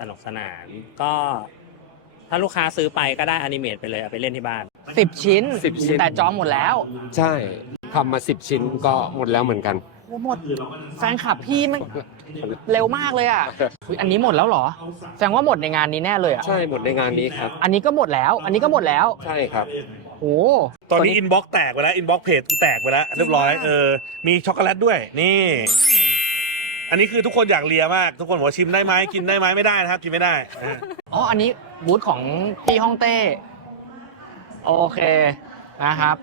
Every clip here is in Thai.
สนุกสนานก็ถ้าลูกค้าซื้อไปก็ได้อนิเมตไปเลยเอาไปเล่นที่บ้าน สิบชิ้น 10ชิ้น แต่จองหมดแล้วใช่ทำมาสิบชิ้นก็หมดแล้วเหมือนกัน โอ้หมดแฟนคลับพี่มันเร็วมากเลยอะอุ๊ยอันนี้หมดแล้วเหรอ แสดงว่าหมดในงานนี้แน่เลยอะใช่หมดในงานนี้ครับ อันนี้ก็หมดแล้ว อันนี้ก็หมดแล้วใช่ครับ โอ้ตอนนี้อินบ็อกแตกไปแล้วอินบ็อกเพจแตกไปแล้วเรียบร้อยเออมีช็อกโกแลตด้วยนี่อั นนี้คือทุกคนอยากเลียมาก ทุกคนบอกว่าชิมได้ไหมกินได้ไหมไม่ได้นะครับ กินไม่ได้อะอ๋อ อันนี้บูธของพี่ฮ่องเต้ โอเคนะครับ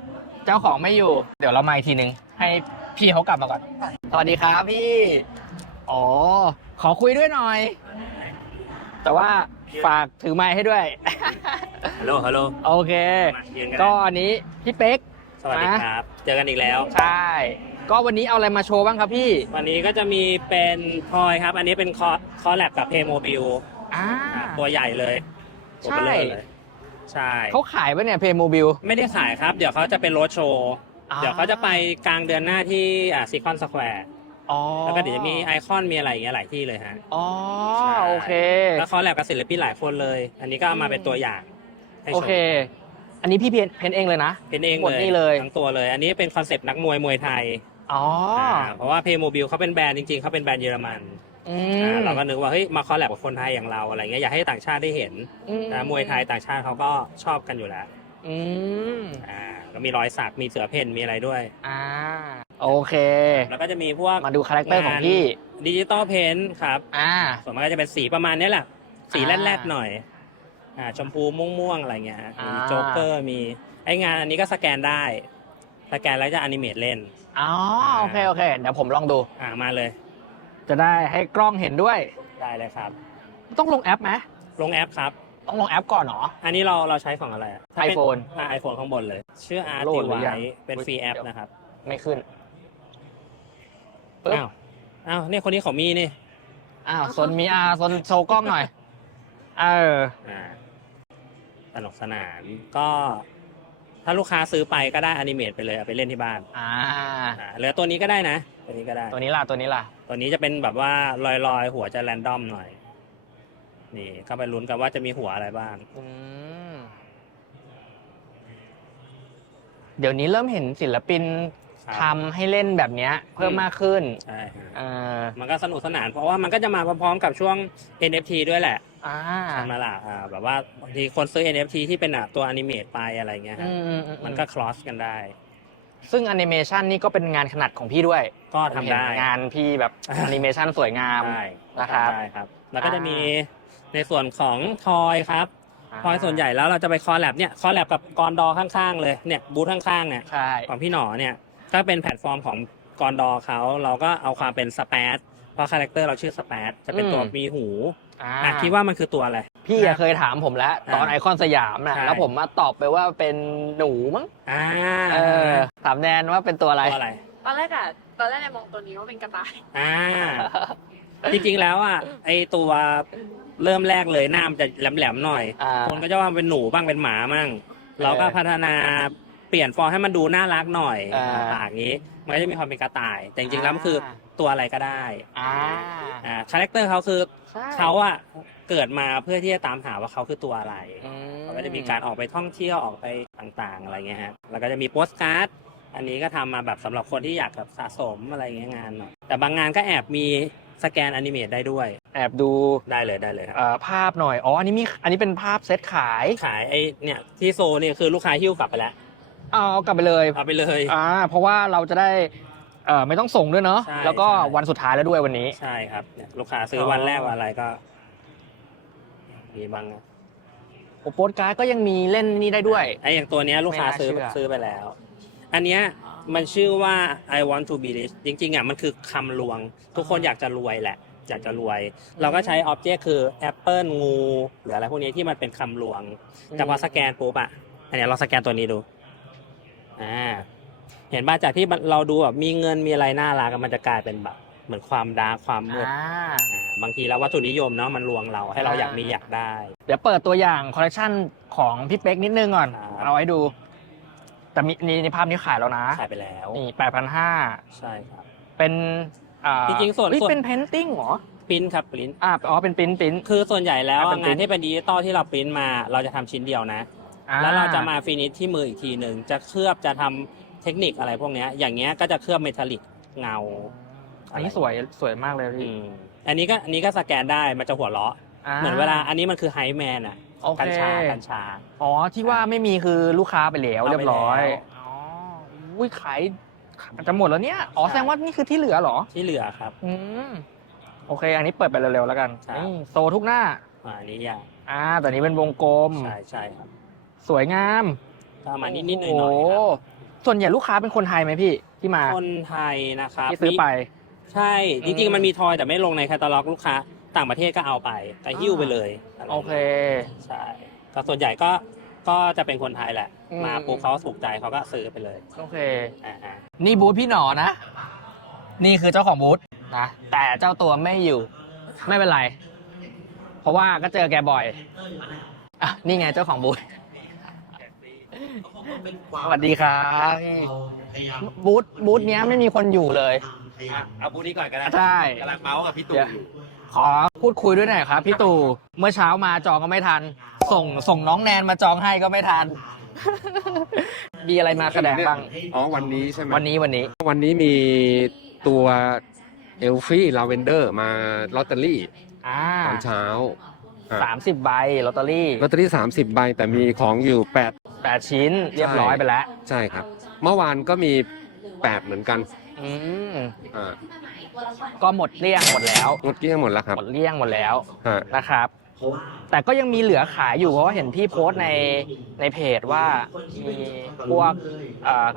เจ้าของไม่อยู่ เดี๋ยวเรามาอีกทีหนึ่งให้พี่เขากลับมาก่อน สวัสดีครับพี่ อ๋อ ขอคุยด้วยหน่อย แต่ว่าฝากถือไม้ให้ด้วย ฮัลโหลฮัลโหลโอเค มายืนกันก็นะอันนี้พี่เป๊ก สวัสดีครับ เจอกันอีกแล้ว ใช่ ก็วันนี้เอาอะไรมาโชว์บ้างครับพี่ วันนี้ก็จะมีเป็นทอยครับ อันนี้เป็นคอคอแลบกับเพย์โมบิลอ่าตัวใหญ่เลยตัวเบลอใช่เลยใช่เขาขายปะเนี่ยเพย์โมบิลไม่ได้ขายครับ เดี๋ยวเขาจะเป็นโรดโชว์เดี๋ยวเขาจะไปกลางเดือนหน้าที่อ่าซิคอนสแควร์อ๋อแล้วก็เดี๋ยวจะมีไอคอนมีอะไรอย่างเงี้ยหลายที่เลยฮะ อ๋อใช่โอเค แล้วเขาแลบกับศิลปินหลายคนเลย อันนี้ก็เอามาเป็นตัวอย่างให้ชโอมเค อันนี้พี่เพ้นเพ้นเองเลยนะ เป็นเองหมดนี่เลย ทั้งตัวเลย อันนี้เป็นคอนเซปต์นักมวยมวยไทยอ๋ออาเพราะว่าเพย์โมบิลเขาเป็นแบรนด์จริงๆเขาเป็นแบรนด์เยอรมันอือ่ามเราก็นึกว่าเฮ้ยมาคอลแลบกับคนไทยอย่างเราอะไรเงี้ยอยากให้ต่างชาติได้เห็นอืนะมวยไทยต่างชาติเขาก็ชอบกันอยู่แล้วอืมอ่าก็มีรอยสักมีเสือเพ่นมีอะไรด้วย อ่าโอเค แล้วก็จะมีพวก มาดูคาแรคเตอร์ของพี่ดิจิตอลเพนครับอ่า ส่วนมากก็จะเป็นสีประมาณนี้แหละ สีอ่าแรดๆหน่อย อ่าชมพูม่วงๆอะไรเงี้ยฮะอ่ามีโจ๊กเกอร์มีไองานอันนี้ก็สแกนได้ สแกนแล้วจะอนิเมตเล่น อ๋อโอเคโอเคเดี๋ยวผมลองดู อ่ามาเลยจะได้ให้กล้องเห็นด้วย ได้เลยครับ ต้องลงแอปไหมลงแอปครับ ต้องลงแอปก่อนเหรอ อันนี้เราเราใช้ของอะไรอะถ้าเป็น iPhone อ่าไอโฟนข้างบนเลย ชื่อ Art โหลดหรือยัง Device เป็นฟรีแอปนะครับไม่ขึ้นปึ๊บอ้าวอ้าวเนี่ยคนนี้เขามีนี่อ้าวซนมีอาซนโชว์กล้องหน่อย เออ อ่า สนุกสนาน ก็ถ้าลูกค้าซื้อไปก็ได้อนิเมตไปเลยเอาไปเล่นที่บ้านอ่า อ่าเหลือตัวนี้ก็ได้นะตัวนี้ก็ได้ ตัวนี้ล่ะ ตัวนี้ล่ะ ตัวนี้จะเป็นแบบว่าลอยๆหัวจะแรนดอมหน่อย นี่ก็ไปลุ้นกันว่าจะมีหัวอะไรบ้าง อืม เดี๋ยวนี้เริ่มเห็นศิลปินครับ ทำให้เล่นแบบเนี้ย เพิ่มมากขึ้นใช่ฮะเออมันก็สนุกสนานเพราะว่ามันก็จะมาพร้อมๆกับช่วง NFT ด้วยแหละ อ่าใช่ไหมล่ะอ่าแบบว่าบางทีคนซื้อ NFT ที่เป็นอะตัวอนิเมตไปอะไรเงี้ยอืฮะมอืมอืมันก็คลอสกันได้ ซึ่งแอนิเมชันนี่ก็เป็นงานขนาดของพี่ด้วยก็ทำได้ผมเห็นงานพี่แบบแอนิเมชันสวยงาม ได้นะครับได้ครับ แล้วก็จะมีอ่ในส่วนของทอยครับทอยส่วนใหญ่แล้วเราจะไปคอลแลบเนี่ยคอลแลบกับกอนดอข้างๆ เลยเนี่ยบูธข้างๆเนี่ยใช่ของพี่หนอเนี่ยก็เป็นแพลตฟอร์มของกอนดอเขาเราก็เอาความเป็นสเปซเพราะคาแรคเตอร์เราชื่อสเปซจะเป็นตัวมีหู อ่า อะคิดว่ามันคือตัวอะไร พี่อะเคยถามผมแล้ว ตอนอ่าไอคอนสยามน่ะใช่ แล้วผมมาตอบไปว่าเป็นหนูมั้งอ่าเออถามแนนว่าเป็นตัวอะไร ตัวอะไร ตอนแรกอะตอนแรกเนี่ยมองตัวนี้ว่าเป็นกระต่าย อ่า จริงๆแล้วอะไอตัวเริ่มแรกเลยหน้ามันจะแหลมๆหน่อย อ่า คนก็จะว่าเป็นหนูบ้างเป็นหมามั่งเราก็พัฒนาเปลี่ยนฟอร์มให้มันดูน่ารักหน่อยอ่าต่างๆนี้ มันก็จะมีความเป็นกระต่าย แต่จริงๆแล้วมันคือ ตัวอะไรก็ได้อ่า อ่าคาแรคเตอร์เขาคือใช่เขาอะเกิดมาเพื่อที่จะตามหาว่าเขาคือตัวอะไรอืมเขาก็จะมีการออกไปท่องเที่ยวออกไปต่างๆ อะไรเงี้ยฮะแล้วก็จะมีโปสการ์ดอันนี้ก็ทำมาแบบสำหรับคนที่อยากแบบสะสมอะไรเงี้ยงานหน่อยแต่บางงานก็แอบมีสแกนอนิเมตได้ด้วยแอบดูได้เลยได้เลยครับ เอ่อภาพหน่อย อ๋อ อันนี้มี อันนี้เป็นภาพเซตขาย ขายไอ้เนี่ยที่โซเนี่ยคือลูกค้าหิ้วกลับไปแล้ว เอากลับไปเลย เอาไปเลย อ่า เพราะว่าเราจะได้ เอ่อไม่ต้องส่งด้วยเนาะใช่แล้วก็ใช่ วันสุดท้ายแล้วด้วยวันนี้ ใช่ครับเนี่ยลูกค้าซื้ออวันแรกวันอะไรก็ มีบ้างนะโอโปสการ์ดก็ยังมีเล่นนี่ได้ด้วย ไอ้อย่างตัวเนี้ยลูกค้าไม่น่าซื้อเชื่อ ซื้อไปแล้ว อันเนี้ยมันชื่อว่า I want to be rich จริงๆอะมันคือคำลวง ทุกคนอยากจะรวยแหละ อยากจะรวย เราก็ใช้อ็อบเจกต์คือแอปเปิลงูหรืออะไรพวกนี้ที่มันเป็นคำลวง แต่พอสแกนปุ๊บอะ อันเนี้ยเราสแกนตัวนี้ดู อ่า เห็นป่ะจากที่เราดูแบบมีเงินมีอะไรน่ารักอะมันจะกลายเป็นแบบเหมือนความดาร์กความมืดอ่าอ่าบางทีแล้ววัตถุนิยมเนาะมันลวงเราให้เราอยากมีอยากได้ เดี๋ยวเปิดตัวอย่างคอลเลคชันของพี่เป๊กนิดนึงก่อน ครับ เอาไว้ดู แต่มีนี่ในภาพนี้ขายแล้วนะขายไปแล้วนี่แปดพันห้าใช่ครับ เป็นอ่าจริงๆส่วนเฮ้ยส่วน เป็นเพนติ้งเหรอปริ้นครับปริ้น อ่าอ๋อเป็นปริ้นปริ้น คือส่วนใหญ่แล้วอ่าเป็นงานที่เป็นดิจิตอลที่เราปริ้นมา เราจะทำชิ้นเดียวนะอ่แล้วเราจะมาฟินิชที่มืออีกทีหนึ่งจะเคลือบจะทำ เทคนิคอะไรพวกเนี้ยอย่างเงี้ยก็จะเคลือบเมทัลลิกเงาอันนี้สวยสวยมากเลยอืพี่มอันนี้ก็อันนี้ก็สแกนได้มันจะหัวเราะ เหมือนเวลาอันนี้มันคือไฮแมนอะโอเค กัญชากัญชา อ๋อที่ว่าไม่มีคือลูกค้าไปแล้วเอาไปเรียบร้อยแล้วอ๋ออุ้ยขายจะหมดแล้วเนี่ยอ๋อแสดงว่านี่คือที่เหลือเหรอ ที่เหลือครับ อืมโอเค อันนี้เปิดไปเร็วๆแล้วกันใช่นี่โซทุกหน้า อ่าอันนี้อย่างอ่าแต่นี้เป็นวงกลม ใช่ใช่ครับสวยงามก็เอามานิดๆหน่อยๆครับโโส่วนใหญ่ลูกค้าเป็นคนไทยไหมพี่ที่มาคนไทยนะครับที่ซื้อไป ใช่จริงๆมันมีทอยแต่ไม่ลงในแคตตาล็อกลูกค้า ต่างประเทศก็เอาไปแต่หิ้วไปเลยะไรโอเคใช่ก็ส่วนใหญ่ก็ก็จะเป็นคนไทยแหละอืมมาปุ๊บเขาถูกใจเขาก็ซื้อไปเลยโอเคอ่านี่บูธพี่หนอนะ นี่คือเจ้าของบูธนะแต่เจ้าตัวไม่อยู่ ไม่เป็นไร เพราะว่าก็เจอแกบ่อยอะนี่ไงเจ้าของบูธ สวัสดีครับบูธบูธเนี้ยไม่มีคนอยู่เลยเอาบูนี้ก่อนก็ได้ใช่ กำลังเมาส์กับพี่ตู่เดี๋ยวขอพูดคุยด้วยหน่อยครับ พี่ตู่เมื่อเช้ามาจองก็ไม่ทัน ส่งส่งน้องแนนมาจองให้ก็ไม่ทัน มีอะไรมาแสดงบ้างอ๋อวันนี้ใช่ไหมวันนี้วันนี้ วันนี้มีตัวเอลฟี่ลาเวนเดอร์มาลอตเตอรี่อ่าตอนเช้า อะสามสิบใบลอตเตอรี่ลอตเตอรี่ 30 ใบแต่มีของอยู่แปดชิ้นเรียบร้อยไปแล้ว8ใช่ครับ เมื่อวานก็มี 8 เหมือนกันอืมอ่าก็หมดเกลี้ยงหมดแล้ว งดเกลี้ยงหมดแล้วครับหมดเกลี้ยงหมดแล้วฮะนะครับ แต่ก็ยังมีเหลือขายอยู่เพราะว่าเห็นพี่โพสต์ในในเพจว่ามีพวก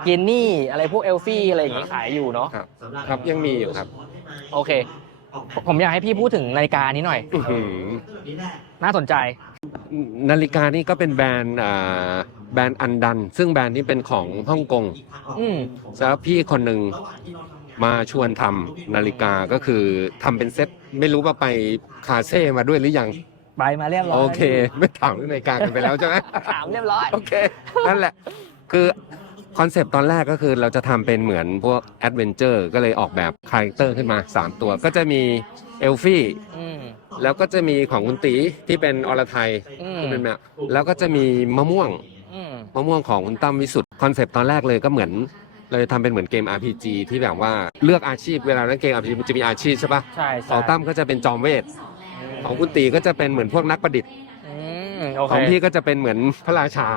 กินนี่อะไรพวกเอลฟี่อะไรอย่างงี้ขายอยู่เนาะ ครับ ครับยังมีอยู่ครับ โอเค ผมอยากให้พี่พูดถึงนาฬิกานี้หน่อย อื้อหือน่าสนใจ นาฬิกานี่ก็เป็นแบรนด์อ่าแบรนด์อันดัน ซึ่งแบรนด์นี้เป็นของฮ่องกงอืมแล้วพี่คนหนึ่งมาชวนทำนาฬิกาก็คือทำเป็นเซ็ตไม่รู้ว่าไปคาเซ่มาด้วยหรือยัง ไปมาเรียบร้อยโอเค ไม่ถามเรื่องนาฬิกากันไปแล้วใช่ไหม ถามเรียบร้อย โอเค นั่นแหละ คือ คอนเซปต์ตอนแรกก็คือเราจะทำเป็นเหมือนพวกแอดเวนเจอร์ก็เลยออกแบบคาแรคเตอร์ขึ้นมา 3 ตัว ก็จะมีเอลฟี่อืมแล้วก็จะมีของคุณตีที่เป็นอรไทยอืมที่เป็นแบบแล้วก็จะมีมะม่วง อืมมะม่วงของคุณตั้มวิสุทธ์คอนเซปต์ตอนแรกเลยก็เหมือน เราจะทำเป็นเหมือนเกม RPG ที่แบบว่าเลือกอาชีพเวลาเล่นเกม RPG มันจะมีอาชีพใช่ปะใช่ขใช่องตั้มก็จะเป็นจอมเวท ของคุณตีก็จะเป็นเหมือนพวกนักประดิษฐ์ อืมโอเคของพี่ก็จะเป็นเหมือนพระราชา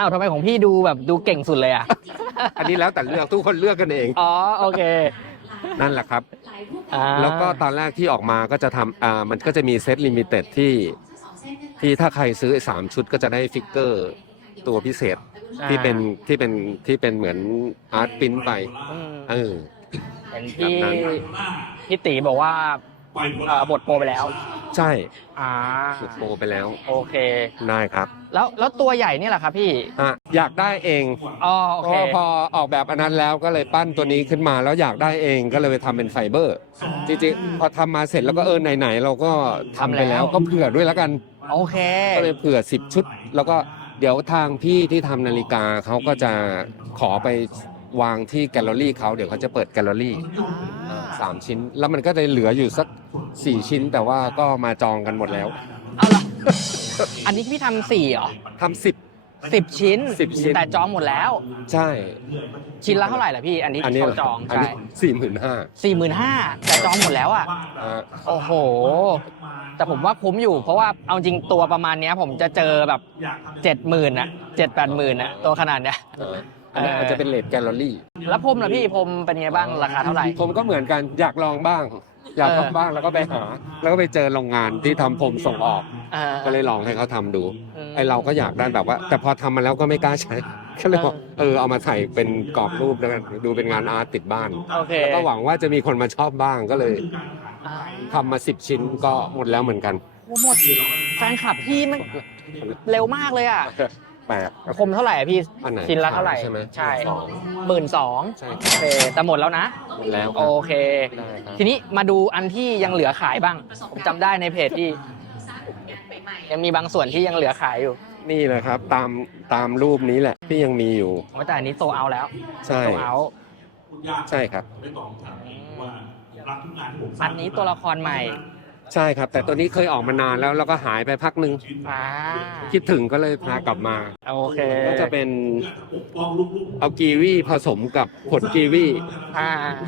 อ้าวทำไมของพี่ดูแบบดูเก่งสุดเลยอะ อันนี้แล้วแต่เลือกทุกคนเลือกกันเอง อ๋อโอเค นั่นแหละครับ อ่าแล้วก็ตอนแรกที่ออกมาก็จะทำอ่ามันก็จะมีเซตลิมิเต็ดที่ที่ถ้าใครซื้อ 3 ชุดก็จะได้ฟิกเกอร์ตัวพิเศษที่เป็นที่เป็นที่เป็นเหมือนอาร์ตปริ้นไปอืมเออ เห็นพี่แบบนั้น พี่ตีบอกว่าเอ่อบทโปรไปแล้ว ใช่อ่า สุดโปรไปแล้ว โอเค ได้ครับ แล้วแล้วตัวใหญ่นี่แหละครับพี่อะอยากได้เองอ๋อโอเพเคราะว่าพอออกแบบอันนั้นแล้วก็เลยปั้นตัวนี้ขึ้นมาแล้วอยากได้เองก็เลยไปทำเป็นไฟเบอร์ จริงๆพอทำมาเสร็จแล้วก็เออไหนๆเราก็ทำไปแล้วก็เผื่อด้วยแล้วกัน โอเค ก็เลยเผื่อ 10 ชุด แล้วก็เดี๋ยวทางพี่ที่ทำนาฬิกาเขาก็จะขอไปวางที่แกลเลอรี่เขาเดี๋ยวเขาจะเปิดแกลเลอรี่สามชิ้น แล้วมันก็จะเหลืออยู่สัก 4 ชิ้น แต่ว่าก็มาจองกันหมดแล้ว เอาละ อันนี้พี่ทำสี่เหรอทำสิบ สิบชิ้นสิบชิ้น แต่จองหมดแล้ว ใช่ ชิ้นละเท่าไหร่ล่ะพี่ อันนี้อันนี้เขาจองอันใช่นี้สี่หมื่นห้าสี่หมื่นห้าแต่จองหมดแล้วอะ โอ้โห แต่ผมว่าคุ้มอยู่ เพราะว่าเอาจริงตัวประมาณเนี้ย ผมจะเจอแบบเจ็ดหมื่นอะเจ็ดแปดหมื่นอะตัวขนาดเนี้ย อันนี้เออมันจะเป็นเลทแกลเลอรี่แล้วพรมล่ะพี่พรมเป็นไงบ้างราคาเท่าไหร่ ผมก็เหมือนกันอยากลองบ้าง อยากเออลองบ้างแล้วก็ไปหา แล้วก็ไปเจอโรงงานที่ทำผมส่งออก อ่าก็เลยลองให้เขาทำดูมไอเราก็อยากได้แบบว่า แต่พอทำมาแล้วก็ไม่กล้าใช้ ก็เลยบอกเออเอามาใส่เป็นกรอบรูปแล้วกันดูเป็นงานอาร์ตติดบ้าน โอเคแล้วก็หวังว่าจะมีคนมาชอบบ้างก็เลยอ่าทำมาสิบชิ้นก็หมดแล้วเหมือนกัน โอ้หมดแฟนคลับพี่มันเร็วมากเลยอะ แปลกคมเท่าไหร่อะพี่อันไหนชิ้นละเท่าไหร่ใช่ไหมใช่สองหมื่นสองใช่โอเคแต่หมดแล้วนะ หมดแล้วคโอรับ เค ได้ครับ ทีนี้มาดูอันที่ยังเหลือขายบ้าง ผมจำได้ในเพจที่ ยังมีบางส่วนที่ยังเหลือขายอยู่นี่แหละครับ ตามตามรูปนี้แหละที่ยังมีอยู่ โอ้แต่อันนี้โซเอาแล้วใช่ โซเอา ใช่ครับ อันนี้ตัวละครใหม่ ใช่ครับ แต่ตัวนี้เคยออกมานานแล้วแล้วก็หายไปพักหนึ่งอ่าคิดถึงก็เลยพากลับมา โอเคก็จะเป็นเอากีวีผสมกับผลกีวีอ่า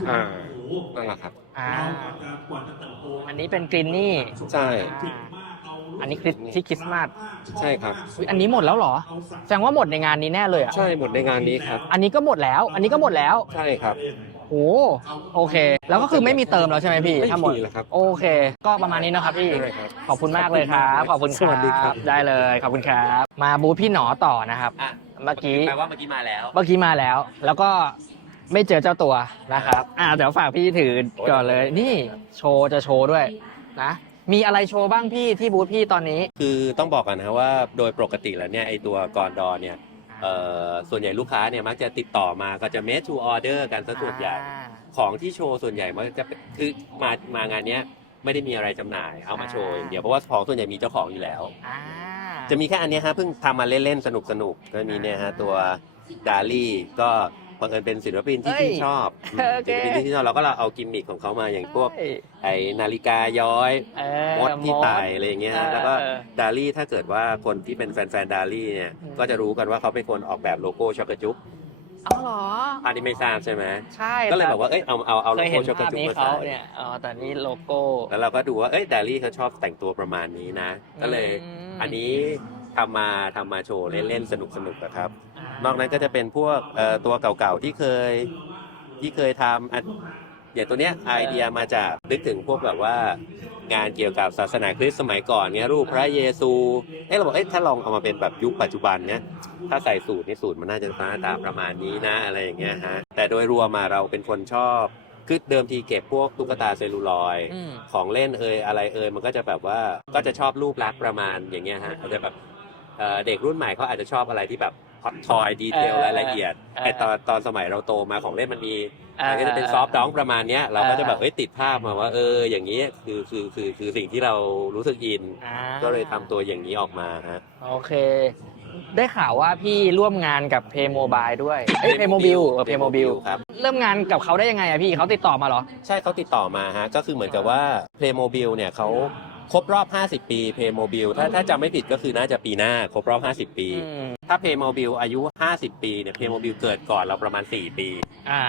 อ่านั่นแหละครับ อ่าอันนี้เป็นกรีนนี่ใช่ อ่าอันนี้คริสที่คริสต์มาสใช่ครับ อุ๊ยอันนี้หมดแล้วเหรอ แสดงว่าหมดในงานนี้แน่เลยอะใช่หมดในงานนี้ครับ อันนี้ก็หมดแล้ว อันนี้ก็หมดแล้ว ใช่ครับ โอ้โอเค แล้วก็คือไม่มีเติมแล้วใช่ไหมพี่ไม่ถ้าหมดมีแล้วครับ โอเค ก็ประมาณนี้นะครับพี่ใช่ครับขอบคุณมากเลยครับ ขอบคุณสวัสดีครับ ได้เลยขอบคุณครับ มาบูธพี่หนอต่อนะครับ อะเมื่อกี้ แปลว่าเมื่อกี้มาแล้ว เมื่อกี้มาแล้ว แล้วก็ไม่เจอเจ้าตัวนะครับ อ่าเดี๋ยวฝากพี่ถือก่อนเลย นี่โชว์จะโชว์ด้วยนะ มีอะไรโชว์บ้างพี่ที่บูธพี่ตอนนี้ คือต้องบอกกันนะว่าโดยปกติแล้วเนี่ยไอตัวกรดอเนี่ยเอ่อ ส่วนใหญ่ลูกค้าเนี่ยมักจะติดต่อมาก็จะ made to order กันซะส่วนใหญ่ ของที่โชว์ส่วนใหญ่มันจะเป็นคือมามางานเนี้ยไม่ได้มีอะไรจำหน่ายเอามาโชว์อย่างเดียวเพราะว่าของส่วนใหญ่มีเจ้าของอยู่แล้วอ่าจะมีแค่อันเนี้ยฮะเพิ่งทำมาเล่นๆสนุกสนุกๆก็มีเนี่ยฮะตัวดาลี่ก็ บังเอิญเป็นศิลปินที่เอ้ยที่ชอบโอเคศิลปินที่ชอบเราก็เราเอากิมมิคของเขามาอย่างพวกเอ้ยไอนาฬิกาย้อยเออมดที่ไต่อะไรอย่างเงี้ยฮะเออแล้วก็เออ ดาลี่ถ้าเกิดว่าคนที่เป็นแฟนๆดาลี่เนี่ยอืม ก็จะรู้กันว่าเขาเป็นคนออกแบบโลโก้ช็อกโกจุ๊บเอาเหรอ อันนี้ไม่ทราบใช่ไหมใช่ก็เลยบอกว่าเอ้ยเอาเอาเอาเคโลยโก้เห็นช็อกโกภาพจุ๊บนี้มาเขาใส่เนี่ยอ๋อแต่นี่โลโก้ แล้วเราก็ดูว่าเอ้ยดาลี่เขาชอบแต่งตัวประมาณนี้นะ ก็เลยมอันนี้ทำมาทำมาโชว์เล่นๆสนุกๆนะครับ นอกนั้นก็จะเป็นพวกเอ่อตัวเก่าๆที่เคยที่เคยทำอันอย่างตัวเนี้ยไอเดียมาจากนึกถึงพวกแบบว่างานเกี่ยวกับศาสนาคริสต์สมัยก่อนเนี้ยรูปพระเยซู เอ้เราบอกเอ้ยถ้าลองเอามาเป็นแบบยุคปัจจุบันเนี้ยถ้าใส่สูตรนี่สูตรมันน่าจะหน้าตาประมาณนี้นะอะไรอย่างเงี้ยฮะแต่โดยรวมมาเราเป็นคนชอบคือเดิมทีเก็บพวกตุ๊กตาเซลลูลอยด์อืมของเล่นเอยอะไรเอยมันก็จะแบบว่าก็จะชอบรูปลักษณ์ประมาณอย่างเงี้ยฮะอาจจะแบบเอ่อเด็กรุ่นใหม่เขาอาจจะชอบอะไรที่แบบ ฮอตทอยดีเทลเออรายละเอียดเออไอตอนตอนสมัยเราโตมาของเล่นมันมีอ่ามันก็จะเป็นซอฟต์ดองประมาณเนี้ยเราก็จะแบบเออเอ้ยติดภาพมาว่าเอออย่างนี้คือคือคือคือสิ่งที่เรารู้สึกอินอ่าก็เลยทำตัวอย่างนี้ออกมาฮะโอเค ได้ข่าวว่าพี่ร่วมงานกับเพย์โมบายด้วยเอ้ยเพย์โมบิลเพย์โมบิลครับเริ่มงานกับเขาได้ยังไงอะพี่เขาติดต่อมาเหรอ ใช่เขาติดต่อมาฮะก็คือเหมือนกับว่า Playmobil เนี่ยเขา ครบรอบ 50 ปี Playmobil ถ้าถ้าจำไม่ผิดก็คือน่าจะปีหน้าครบรอบ 50 ปีอืมถ้า Playmobil อายุ 50 ปีเนี่ย Playmobil เกิดก่อนเราประมาณ 4 ปีอ่า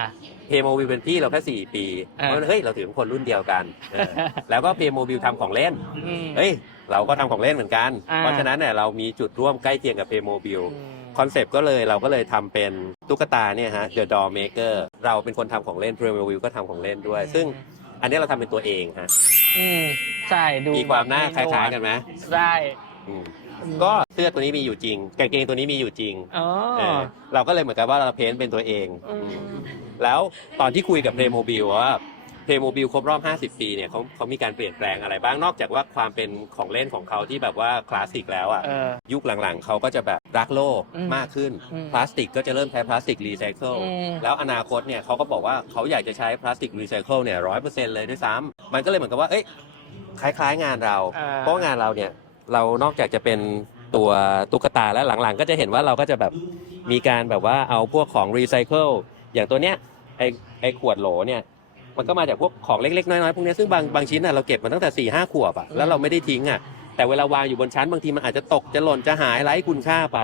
Playmobil เป็นพี่เราแค่4ปีเออเพราะฉะนั้นเฮ้ยเราถือเป็นคนรุ่นเดียวกันเออแล้วก็ Playmobil ทำของเล่นอืมเฮ้ยเราก็ทำของเล่นเหมือนกัน อ่า เพราะฉะนั้นเนี่ยเรามีจุดร่วมใกล้เคียงกับ Playmobil อืมคอนเซปต์ก็เลยเราก็เลยทำเป็นตุ๊กตาเนี่ยฮะ The Doll Maker เราเป็นคนทำของเล่น Playmobil ก็ทำของเล่นด้วย ซึ่งอันนี้เราทำเป็นตัวเองฮะ อืมใช่ดูมีความหน้าคแบบล้ายๆกันไหมได้อืมก็เสื้อตัวนี้มีอยู่จริงกางเกงตัวนี้มีอยู่จริงอ๋อเออเราก็เลยเหมือนกับว่าเราเพ้นท์เป็นตัวเองอืม แล้วตอนที่คุยกับ Playmobil ว่า Playmobil ครบรอบ 50 ปีเนี่ยเขาเขามีการเปลี่ยนแปลงอะไรบ้างนอกจากว่าความเป็นของเล่นของเขาที่แบบว่าคลาสสิกแล้วอะ เออ ยุคหลังๆ เขาก็จะแบบรักโลกอืมมากขึ้น อืมพลาสติกก็จะเริ่มใช้พลาสติกรีไซเคิลอืม แล้วอนาคตเนี่ยเขาก็บอกว่าเขาอยากจะใช้พลาสติกรีไซเคิลเนี่ยร้อยเปอร์เซ็นต์เลยด้วยซ้ำมันก็เลยเหมือนกับว่า เอ้ยคล้ายๆงานเรา อ่าเพราะงานเราเนี่ยเรานอกจากจะเป็นตัวตุ๊กตาแล้วหลังๆ ก็จะเห็นว่าเราก็จะแบบมีการแบบว่าเอาพวกของรีไซเคิลอย่างตัวเนี้ยไอไอขวดโหลเนี่ย มันก็มาจากพวกของเล็กๆน้อยๆพวกเนี้ยซึ่งบางบางชิ้นอะเราเก็บมาตั้งแต่สี่ห้าขวบอะแล้วเราไม่ได้ทิ้งอะแต่เวลาวางอยู่บนชั้นบางทีมันอาจจะตกจะหล่นจะหายไร้คุณค่าไป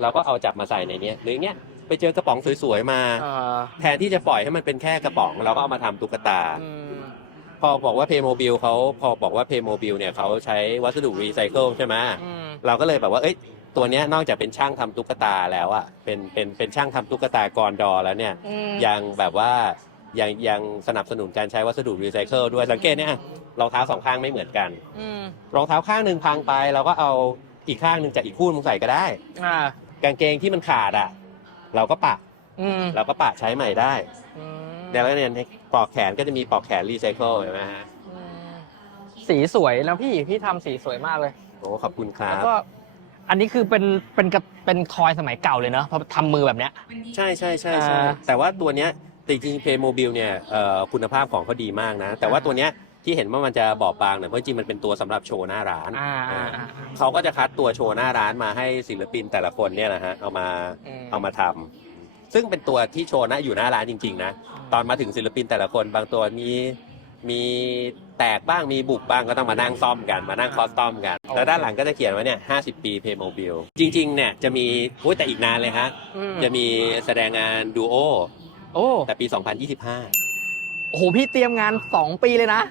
เราก็เอาจับมาใส่ในเนี้ยหรือเนี้ยไปเจอกระป๋องสวยๆมาเออแทนที่จะปล่อยให้มันเป็นแค่กระป๋องเราก็เอามาทำตุ๊กตา อืม พอบอกว่า Playmobil เขาพอบอกว่า Playmobil เนี่ยเขาใช้วัสดุรีไซเคิลใช่ไหมอืม เราก็เลยแบบว่าเอ้ยตัวเนี้ยนอกจากเป็นช่างทำตุ๊กตาแล้วอะเป็นเป็นเป็นช่างทำตุ๊กตากรดอแล้วเนี่ย อืม ยังแบบว่า ยังยังสนับสนุนการใช้วัสดุรีไซเคิลด้วยสังเกตเนี่ยอะรองเท้าสองข้างไม่เหมือนกันอืมรองเท้าข้างหนึ่งพังไปเราก็เอาอีกข้างหนึ่งจากอีกคู่มึงใส่ก็ได้ อ่ากางเกงที่มันขาดอะเราก็ปะอืมเราก็ปะใช้ใหม่ได้อืมเดี๋ยวแล้วเนี่ยในปลอกแขนก็จะมีปลอกแขนรีไซเคิลเห็นไหมฮะอืมสีสวยนะพี่พี่ทำสีสวยมากเลย โอ้ขอบคุณครัแล้วบ ก็อันนี้คือเป็นเป็นกระเป็นทอยสมัยเก่าเลยเนอะเพราะทำมือแบบเนี้ย ใช่ใช่ใช่ใช่อ่า แต่ว่าตัวเนี้ย จริงๆเพย์โมบิลเนี่ยเอ่อคุณภาพของเขาดีมากนะ แต่ว่าตัวเนี้ยที่เห็นว่ามันจะบอบบางเนี่ยเพราะจริงๆมันเป็นตัวสำหรับโชว์หน้าร้านอ่าอ่าอ่าอ่าเขาก็จะคัดตัวโชว์หน้าร้านมาให้ศิลปินแต่ละคนเนี่ยนะฮะเอามาอืมเอามาทำซึ่งเป็นตัวที่โชว์หน้าอยู่หน้าร้านจริง ๆ นะ ตอนมาถึงศิลปินแต่ละคนบางตัวมีมีแตกบ้างมีบุกบ้างก็ต้องมานั่งซ่อมกันมานั่งคอสตอมกัน แล้วด้านหลังก็จะเขียนไว้เนี่ย 50 ปีเพย์โมบิลจริง ๆ เนี่ยจะมีอุ้ยแต่อีกนานเลยฮะ อืม จะมีแสดงงานดูโอ โอ้แต่ปี 2025โหพี่เตรียมงาน 2 ปีเลยนะ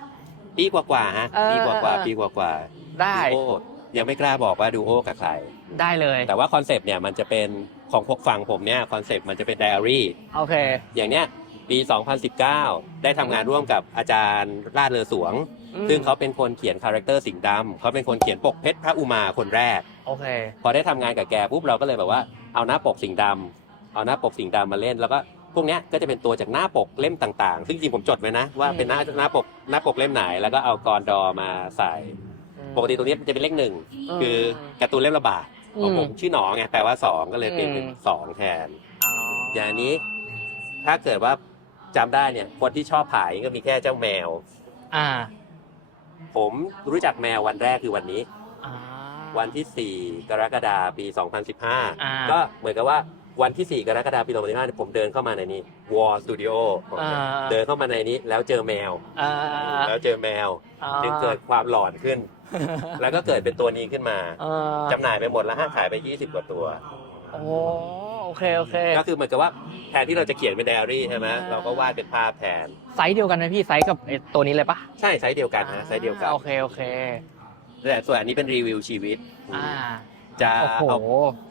ปีกว่าๆฮะเออปีกว่าเออ ๆปีกว่าๆได้ดูโอยังไม่กล้าบอกว่าดูโอกับใคร ได้เลย แต่ว่าคอนเซปต์เนี่ยมันจะเป็นของพวกฝั่งผมเนี่ยคอนเซปต์มันจะเป็นไดอารี่ โอเค อย่างเนี้ยปี 2019 ได้ทำงานร่วมกับอาจารย์ราชเลอสวง อืมซึ่งเขาเป็นคนเขียนคาแรคเตอร์สิงห์ดำเขาเป็นคนเขียนปกเพชรพระอุมาคนแรก โอเค พอได้ทำงานกับแกปุ๊บเราก็เลยแบบว่าเอาหน้าปกสิงห์ดำเอาหน้าปกสิงห์ดำมาเล่นแล้วก็ พวกเนี้ยก็จะเป็นตัวจากหน้าปกเล่มต่างๆ ซึ่งจริงๆผมจดไว้นะ ว่าเป็นหน้าหน้าปกหน้าปกเล่มไหน แล้วก็เอากรดอมาใส่ ปกติตรงนี้มันจะเป็นเลขหนึ่งอืมคือการ์ตูนเล่มละบาทของผมอืมชื่อหนอไงแปลว่าสองก็เลยเปลี่ยนเป็นอืมสองแทนอ๋ออย่างอันนี้ถ้าเกิดว่าจำได้เนี่ย คนที่ชอบผายก็มีแค่เจ้าแมว อ่า ผมรู้จักแมววันแรกคือวันนี้อ่าวันที่ 4 กรกฎาคมปีอ่า2015 ก็เหมือนกับว่า วันที่ 4 กรกฎาคมปี2015เนี่ยผมเดินเข้ามาในนี้ Wall Studio อ่า เดินเข้ามาในนี้แล้วเจอแมว อ่าแล้วเจอแมวอ่าจึงเกิดความหลอนขึ้น แล้วก็เกิดเป็นตัวนี้ขึ้นมาเออจำหน่ายไปหมดแล้วฮะขายไป 20 กว่าตัว โอ้โอเคโอเค ก็คือเหมือนกับว่าแทนที่เราจะเขียนเป็นไดอารี่ใช่ไหมอ่า เราก็วาดเป็นภาพแทน ไซส์เดียวกันไหมพี่ไซส์กับไอ้ตัวนี้เลยปะใช่ไซส์เดียวกันฮะไซส์เดียวกัน โอเคโอเคแต่ส่วนอันนี้เป็นรีวิวชีวิต อ่าจะโอ้โหเอาอ่า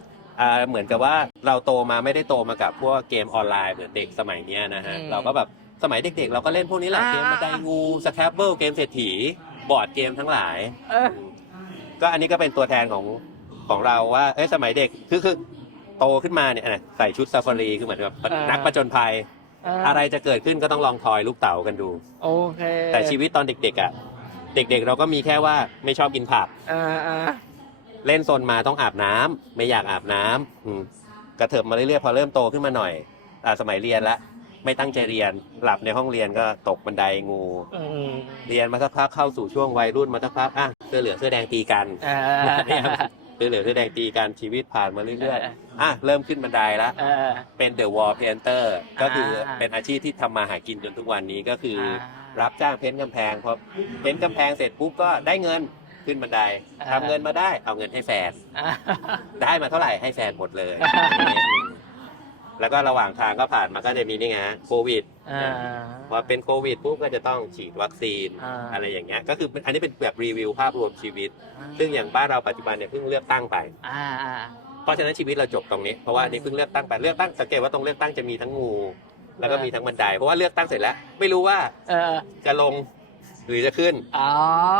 เหมือนกับว่าเราโตมาไม่ได้โตมากับพวกเกมออนไลน์เหมือนเด็กสมัยเนี้ยนะฮะอืมเราก็แบบสมัยเด็กๆ เราก็เล่นพวกนี้แหละอ่าเกมบันไดงูสแครบเบิลเกมเศรษฐีบอร์ดเกมทั้งหลายเออก็อันนี้ก็เป็นตัวแทนของของเราว่าเอ้ยสมัยเด็กคือคือโตขึ้นมาเนี่ยอะใส่ชุดซาฟารีคือเหมือนแบบอ่านันักประจนภัย อะไรจะเกิดขึ้นก็ต้องลองทอยลูกเต๋ากันดู โอเค แต่ชีวิตตอนเด็กๆอะเด็กๆ เราก็มีแค่ว่าไม่ชอบกินผักอ่าอ่า เล่นโซนมาต้องอาบน้ำไม่อยากอาบน้ำอืมกระเถิบมาเรื่อยๆพอเริ่มโตขึ้นมาหน่อยอ่าสมัยเรียนละไม่ตั้งใจเรียนหลับในห้องเรียนก็ตกบันไดงูอืมเรียนมาสักพักเข้าสู่ช่วงวัยรุ่นมาสักพักอะเสื้อเหลืองเสื้อแดงตีกันอ่าเสื้อเหลืองเสื้อแดงตีกันชีวิตผ่านมาเรื่อยๆอะเริ่มขึ้นบันไดละเออเป็น The Wall Painter ก็คืออ่าเป็นอาชีพที่ทำมาหากินจนทุกวันนี้ก็คือออ่ารับจ้างเพ้นท์กำแพงพอเพ้นท์กำแพงเสร็จปุ๊บก็ได้เงิน ขึ้นบันไดอ่าทำเงินมาได้ เอาเงินให้แฟนอ่าได้มาเท่าไหร่ให้แฟนหมดเลยอ่าแล้วก็ระหว่างทางก็ผ่านมาก็จะมีนี่ไงฮะโควิดอ่า พอเป็นโควิดปุ๊บก็จะต้องฉีดวัคซีนอ่า อะไรอย่างเงี้ย ก็คืออันนี้เป็นแบบรีวิวภาพรวมชีวิต ซึ่งอย่างบ้านเราปัจจุบันเนี่ยเพิ่งเลือกตั้งไป อ่าอ่า เพราะฉะนั้นชีวิตเราจบตรงนี้ เพราะว่าอันนี้เพิ่งเลือกตั้งไป เลือกตั้งสังเกตว่าตรงเลือกตั้งจะมีทั้งงู แล้วก็มีทั้งบันได เพราะว่าเลือกตั้งเสร็จแล้ว ไม่รู้ว่าเออจะลง หรือจะขึ้น อ๋อ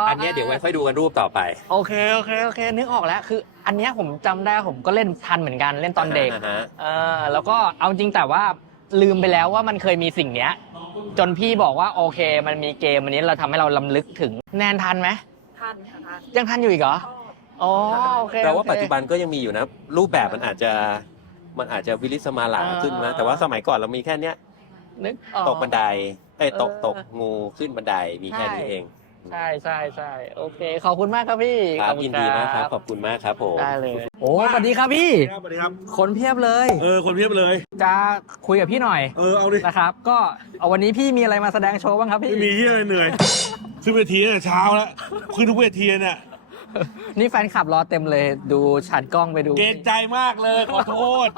อัอันเนี้ยเดี๋ยวไว้ค่อยดูกันรูปต่อไป โอเคโอเคโอเคนึกออกแล้วคือ อันเนี้ยผมจำได้ผมก็เล่นทันเหมือนกันเล่นตอนเด็กาฮะเออแล้วก็เอาจริงแต่ว่าลืมไปแล้วว่ามันเคยมีสิ่งเนี้ย จนพี่บอกว่าโอเค มันมีเกมอันนี้เราทำให้เราลำลึกถึงแนนทันไหมทันค่ะทันยังทันอยู่อีกเหรออ๋อโอเคแต่ว่าโอเค ปัจจุบันก็ยังมีอยู่นะ รูปแบบมันอาจจะมันอาจจะวิลิสมาลาขึ้นนะแต่ว่าสมัยก่อนเรามีแค่เนี้ย นึกออก ตกบันไดไอ้ยตกเออ ตกงูขึ้นบันไดมีแค่นี้เองใช่ใช่ใช่โอเค ขอบคุณมากครับพี่ครับขอณยินดีมากครับขอบคุณมากครับผม ได้เลย โอ้สวัสดีครับพี่ สวัสดีครับ คนเพียบเลย เออ คนเพียบเลย จะคุยกับพี่หน่อยเออ เอาดินะครับ ก็เอาวันนี้พี่มีอะไรมาแสดงโชว์บ้างครับพี่ ไม่มีที่อะไรเหนื่อย ขึ้นเวทีตั้งแต่เช้าแล้ว ขึ้นทุกเวทีเนี่ย นี่แฟนคลับรอเต็มเลยดูฉากกล้องไปดู เกรงใจมากเลยขอโทษ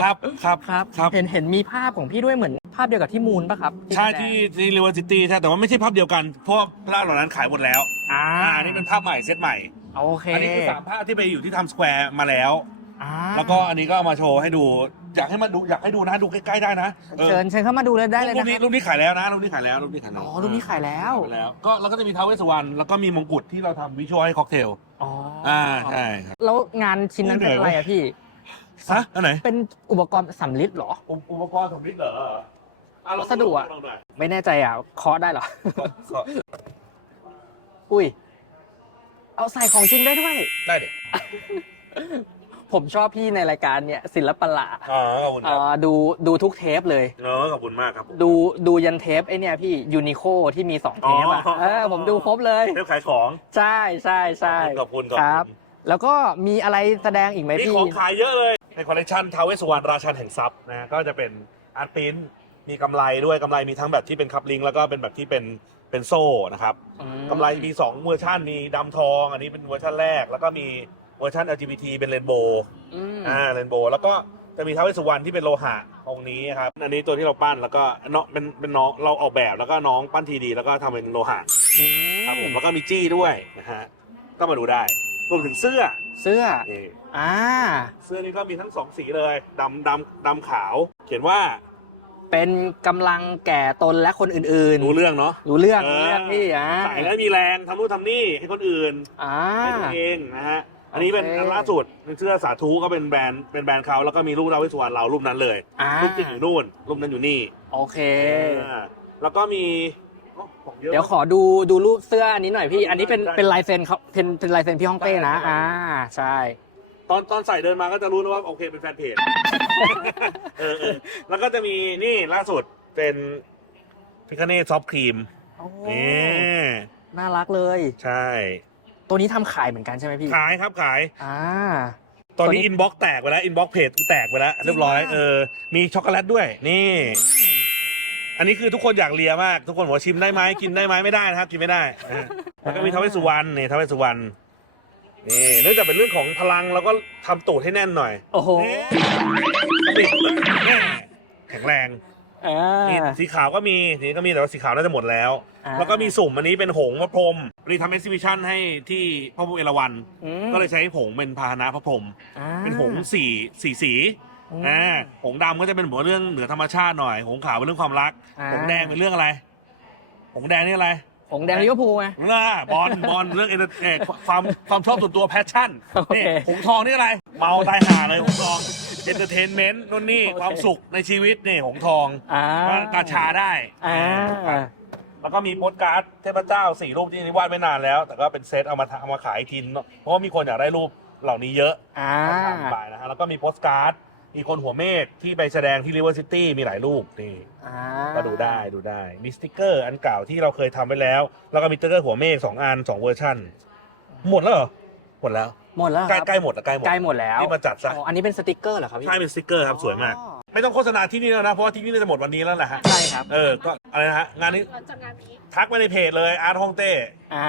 ครับครับครับครับ เห็นเห็นมีภาพของพี่ด้วยเหมือนภาพเดียวกับที่มูลปะครับใช่ที่ที่ริเวอร์ซิตี้ใช่แต่ว่าไม่ใช่ภาพเดียวกันเพราะว่าภาพเหล่านั้นขายหมดแล้วอ่าอ่าอันนี้เป็นภาพใหม่เซตใหม่ โอเคอันนี้คือสามภาพที่ไปอยู่ที่ทำสแควร์มาแล้ว อ่าแล้วก็อันนี้ก็เอามาโชว์ให้ดู อยากให้มาดูอยากให้ดูนะดูใกล้ๆได้นะออเชิญเชิญเข้ามาดูเลยได้เลยรูนะปคนี้รับรูปนี้ขายแล้วนะรูปนี้ขายแล้วรูปนี้ขายแล้วอ๋อรูปนี้ขายแล้ว ขายแล้ว ก็แล้วก็จะมีท้าวเวสสุวรรณแล้วก็มีมงกุฎที่เราทำวิชวลให้ค็อกเทลอ๋ออ่าใช่ครับ แล้วงานชิ้นนั้นเป็นอะไรอะพี่ ฮะอันไหน เป็นอุปกรณ์สำลิดเหรอ อุอุปกรณ์สำริดเหรออะลองวัสดุอะลองหน่อยไม่แน่ใจอะเคาะได้เหรอขออุ้ย เอาใส่ของจริงได้ด้วย ได้ดิ ผมชอบพี่ในรายการเนี่ยศิลปะละอ๋อขอบคุณคเอ่รับอดูดูทุกเทปเลย เนอะขอบคุณมากครับผมดูดูยันเทปไอเนี่ยพี่ยูนิโคที่มีสองเทปอะอ๋อเออผมดูครบเลย เทปขายของใช่ใช่ใช่ขอบคุณขอบคคุณรับแล้วก็มีอะไรแสดงอีกไหมมีพี่ ของขายเยอะเลย ในคอลเลกชันท้าวเวสสุวรรณราชันแห่งทรัพย์นะก็จะเป็นอาร์ตพินมีกำไรด้วยกำไรมีทั้งแบบที่เป็นคัพลิงก์แล้วก็เป็นแบบที่เป็นเป็นโซ่นะครับอืมกำไรมี 2 เวอร์ชันมีดำทอง อันนี้เป็นเวอร์ชันแรก แล้วก็มีเวอร์ชัน LGBT เป็นเรนโบว์อืมอ่าเรนโบว์แล้วก็จะมีท้าวเวสสุวรรณที่เป็นโลหะองค์นี้ครับอันนี้ตัวที่เราปั้นแล้วก็น้องเป็นเป็นน้องเราออกแบบแล้วก็น้องปั้นทีดี แล้วก็ทำเป็นโลหะครับผมแล้วก็มีจี้ด้วยนะฮะก็มาดูได้รวมถึงเสื้อเสื้อนี่อ่าเสื้อนี้ก็มีทั้งสองสีเลยดำดำดำขาว เขียนว่าเป็นกำลังแก่ตนและคนอื่นๆ รู้เรื่องเนาะ รู้เรื่องเออ รู้เรื่องพี่อ่าใส่แล้วมีแรงทำนู่นทำนี่ให้คนอื่น อ่าให้ตัวเองนะฮะ อันนี้เป็นโอเค อันล่าสุดเป็นเสื้อสาธุก็เป็นแบรนด์เป็นแบรนด์เขาแล้วก็มีรูปดาววิสุวรรณเรารูปนั้นเลยอ่ารูปจริงอยู่นู่นรูปนั้นอยู่นี่โอเค อ่าแล้วก็มีโอ้ของเยอะ เดี๋ยวขอดูดูรูปเสื้ออันนี้หน่อยพี่ อันนี้เป็นได้ เป็นลายเซ็นเขาเป็นเป็นลายเซ็นพี่ฮ่องเต้นะได้อ่าใช่ ตอนตอนใส่เดินมาก็จะรู้แล้วว่าโอเคเป็นแฟนเพจ เออเออแล้วก็จะมีนี่ล่าสุดเป็นพิคเน่ซอฟครีมโอ้นี่น่ารักเลย ใช่ ตัวนี้ทำขายเหมือนกันใช่ไหมพี่ขายครับขาย อ่า ตอนตัวนี้นี้ อินบ็อกแตกไปแล้วอินบ็อกเพจแตกไปแล้วเรียบร้อยจริงมากเออมีช็อกโกแลตด้วยนี่ อันนี้คือทุกคนอยากเลียมาก ทุกคนบอกว่าชิมได้ไหมกินได้ไหมไม่ได้นะครับ กินไม่ได้นะฮะแล้วก็มีทาวเวสสุวรรณนี่ทาวเวสสุวรรณนี่เนื่องจากเป็นเรื่องของพลังเราก็ทำตูดให้แน่นหน่อยโอ้โห นี่แน่แข็งแรง อ่า นี่สีขาวก็มีสีนี้ก็มีแต่ว่าสีขาวน่าจะหมดแล้ว อ่า แล้วก็มีสุ่มอันนี้เป็นหงส์พระพรหมวันนี้ทำเอ็กซิบิชันให้ที่พระพรหมเอราวัณอืมก็เลยใช้หงส์เป็นพาหนะพระพรหมอ่าเป็นหงส์สีสีสีอืม อ่าหงส์ดำก็จะเป็นหัวเรื่องเหนือธรรมชาติหน่อย หงส์ขาวเป็นเรื่องความรัก อ่า หงส์แดงเป็นเรื่องอะไร หงส์แดงนี่อะไรหงแดงลิเวอร์พูลไง ล่าบอลบอลเรื่องเอนเตอร์เอ่อความความชอบส่วนตัวแพชชั่นโอเค นี่หงส์ทองนี่อะไร เมาตายห่าเลยหงส์ทอง เอนเตอร์เทนเมนต์นู่นนี่โอเคความสุขในชีวิตนี่หงส์ทองอ่าว่ากาชาได้อ่าแล้วก็มีโปสการ์ดเทพเจ้าสี่รูปที่วาดไม่นานแล้ว แต่ก็เป็นเซตเอามาทำเอามาขายอีกทีเนอะเพราะว่ามีคนอยากได้รูปเหล่านี้เยอะอ่าก็ทำไปนะฮะแล้วก็มีโปสการ์ดมีคนหัวเมฆที่ไปแสดงที่ริเวอร์ซิตี้มีหลายรูปนี่ อ่าก็ดูได้ดูได้มีสติกเกอร์อันเก่าที่เราเคยทำไปแล้ว แล้วก็มีสติกเกอร์หัวเมฆสองอันสองเวอร์ชันหมดแล้วเหรอ หมดแล้ว หมดแล้วใกล้ครับใกล้หมดแล้วใกล้หมดใกล้หมดแล้วนี่มาจัดซะอ๋ออันนี้เป็นสติกเกอร์เหรอครับพี่ใช่เป็นสติกเกอร์ครับสวยมาก อ๋อไม่ต้องโฆษณาที่นี่แล้วนะ เพราะว่าที่นี่น่าจะหมดวันนี้แล้วแหละฮะใช่ครับเออก็อะไรนะฮะงานนี้หลังจากงานนี้ ทักไปในเพจเลยอาร์ตฮองเต้อ่า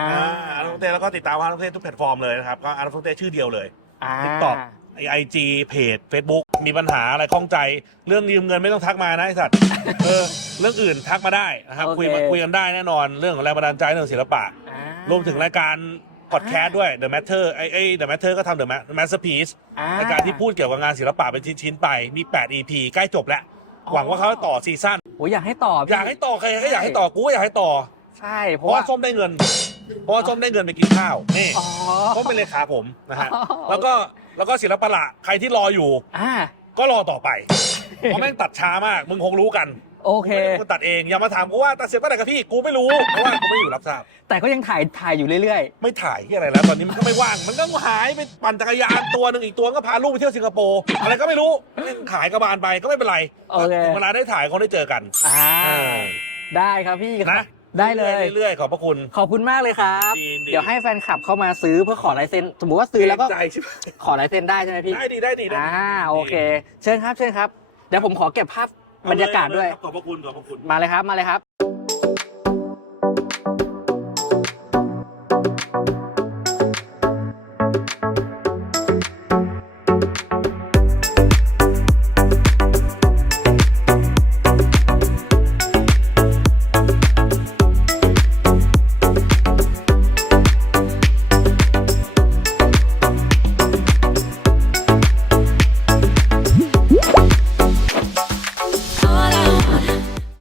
อาร์ตฮองเต้แล้วก็ติดตามอาร์ตฮองเต้ทุกแพลตฟอร์มเลยนะครับก็อาร์ตฮองเต้ชื่อเดียวเลยอ่า TikTok ไอจีเพจ Facebook มีปัญหาอะไรข้องใจ เรื่องยืมเงินไม่ต้องทักมานะไอสัตว์ เออเรื่องอื่นทักมาได้นะครับโอเค คุยมาคุยกันได้แน่นอน เรื่องของแรงบันดาลใจเรื่องศิลปะ อ่ารวมถึงรายการ พอดแคสต์ด้วย The Matter ไอไอ The Matter ก็ทำ The Masterpiece อ่ารายการที่พูดเกี่ยวกับงานศิลปะเป็นชิ้นๆไปมี 8 EP ใกล้จบแล้วอ๋อหวังว่าเขาจะต่อซีซั่นโอ้ยอยากให้ต่อพี่อยากให้ต่อใครก็อยากให้ต่อกูก็อยากให้ต่อ ใช่เพเพราะราะว่าว่าส้มได้เงิน เพราะว่าส้มได้เงินไปกินข้าวนี่อ๋อ ส้มเป็นเลขาผมนะฮะอ๋อ แล้วก็แล้วก็ศิลปะละใครที่รออยู่ อ่า ก็รอต่อไป เพราะแม่งตัดช้ามาก มึงคงรู้กัน โอเค กูไม่ได้เป็นคนตัดเองอย่ามาถามกูว่าตัดเสร็จเมื่อไหร่กับพี่กูไม่รู้เพราะว่ากูไม่อยู่รับทราบ แต่ก็ยังถ่ายถ่ายอยู่เรื่อยไม่ถ่ายที่อะไรแล้วตอนนี้มันก็ไม่ว่าง มันก็หายไปปั่นจักรยานตัวหนึ่งอีกตัวก็พาลูกไปเที่ยวสิงคโปร์อะไรก็ไม่รู้แม่งขายกระบาลไปก็ไม่เป็นไรโอเคถึงเวลาได้ถ่ายเขาได้เจอกันๆอ่าเออได้ครับพี่นะ ได้เลย เรื่อยๆขอบพระคุณ ขอบคุณมากเลยครับ ดีดี เดี๋ยวให้แฟนคลับเข้ามาซื้อเพื่อขอลายเซ็นสมมติว่าซื้อแล้วก็ใจใช่ไหมขอลายเซ็นได้ใช่ไหมพี่ ได้ดีได้ดีได้อ่าดีโอเค เชิญครับเชิญครับ เดี๋ยวผมขอเก็บภาพ บรรยากาศด้วย ขอบพระคุณขอบพระคุณ มาเลยครับ มาเลยครับ